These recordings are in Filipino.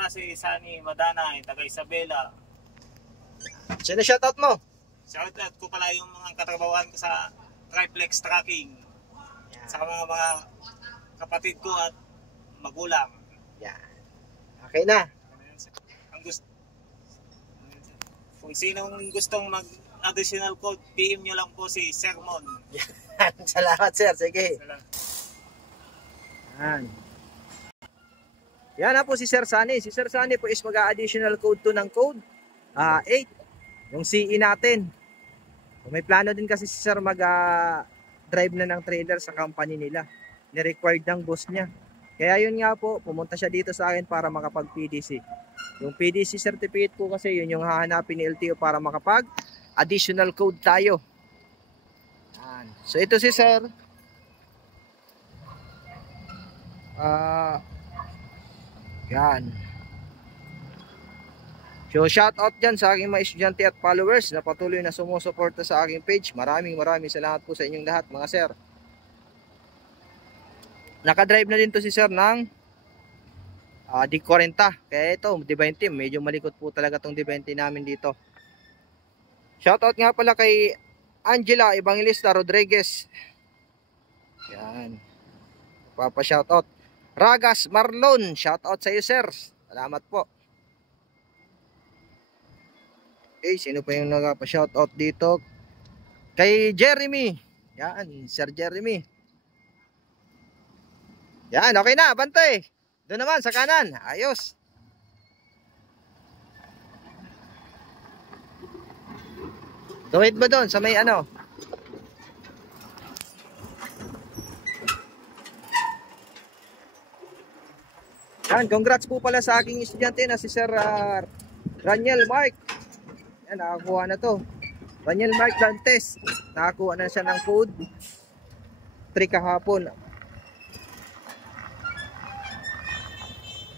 pala si Sunny Madanay, taga Isabela. Sino shoutout mo? Shoutout ko pala yung mga katrabawan ko sa Triplex Trucking. Sa mga kapatid ko at magulang. Yan. Okay na. Ang gusto, kung sinong gustong mag-additional code, PM nyo lang po si Sermon. Salamat sir, sige. Yan. Yan na po si Sir Sunny. Si Sir Sunny po is mag-additional code to ng code 8. Yung CE natin. May plano din kasi si Sir mag-drive na ng trailer sa company nila. Ni-required ng boss niya. Kaya yun nga po, pumunta siya dito sa akin para makapag-PDC. Yung PDC certificate po kasi yun yung hahanapin ni LTO para makapag-additional code tayo. Yan. So ito si Sir. Yan. So shout out dyan sa aking mga estudyante at followers na patuloy na sumusuporta sa aking page. Maraming salamat po sa inyong lahat mga sir. Nakadrive na din to si sir ng D40. Kaya ito, D20. Medyo malikot po talaga tong D20 namin dito. Shout out nga pala kay Angela Evangelista Rodriguez. Yan. Papa shout out. Ragas Marlon, shout out sa iyo sir. Salamat po. Okay, sino pa yung nagpa-shout out dito? Kay Jeremy. Yan, Sir Jeremy. Yan, okay na, bantay. Doon naman sa kanan. Ayos. Tuwid ba doon sa may ano? Yan, congrats po pala sa aking estudyante na si Sir Raniel Mark. Yan, nakakuha na to. Raniel Mark Dantes. Nakakuha na siya ng code 3 kahapon.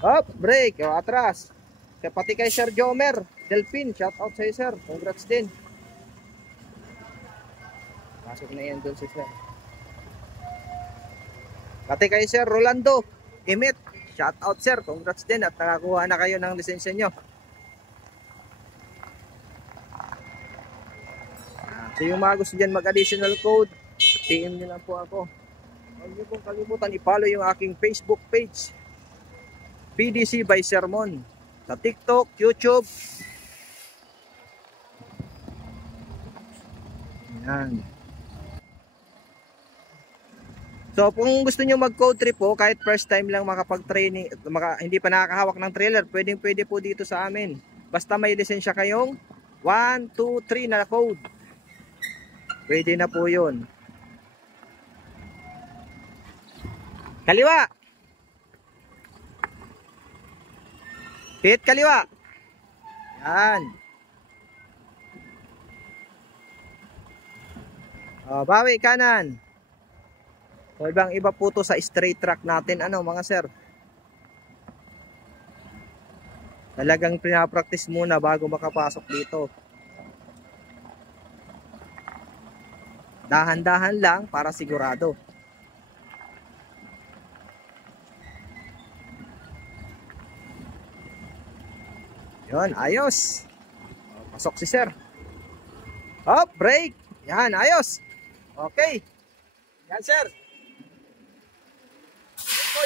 Up, break. O, atras. Kaya pati kay Sir Jomer Delphin, shout out sa iyo sir. Congrats din. Pasok na yan doon si Sir. Pati kay Sir Rolando Emit, shout out sir, congrats din at nakakuha na kayo ng lisensya nyo. So yung mga gusto dyan mag-additional code, PM nyo lang po ako. Huwag nyo pong kalimutan i-follow yung aking Facebook page, PDC by Sermon, sa TikTok, YouTube. Yan. So kung gusto nyo mag-code trip po, kahit first time lang makapag-training, hindi pa nakakahawak ng trailer, pwede po dito sa amin. Basta may lisensya kayong 1, 2, 3 na code. Pwede na po yun. Kaliwa! Pit kaliwa! Yan. O, bawi kanan. So, ibang iba po to sa straight track natin, ano mga sir. Talagang pinapractice muna bago makapasok dito. Dahan-dahan lang para sigurado. Yun, ayos. Pasok si sir. Up, break. Yan, ayos. Okay. Yan sir.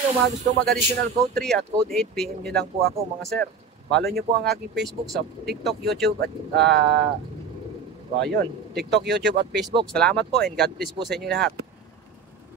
Yung mga gusto mag-additional code 3 at code 8, PM nyo lang po ako mga sir. Follow nyo po ang aking Facebook sa TikTok, YouTube at TikTok, YouTube at Facebook. Salamat po and God bless po sa inyo lahat.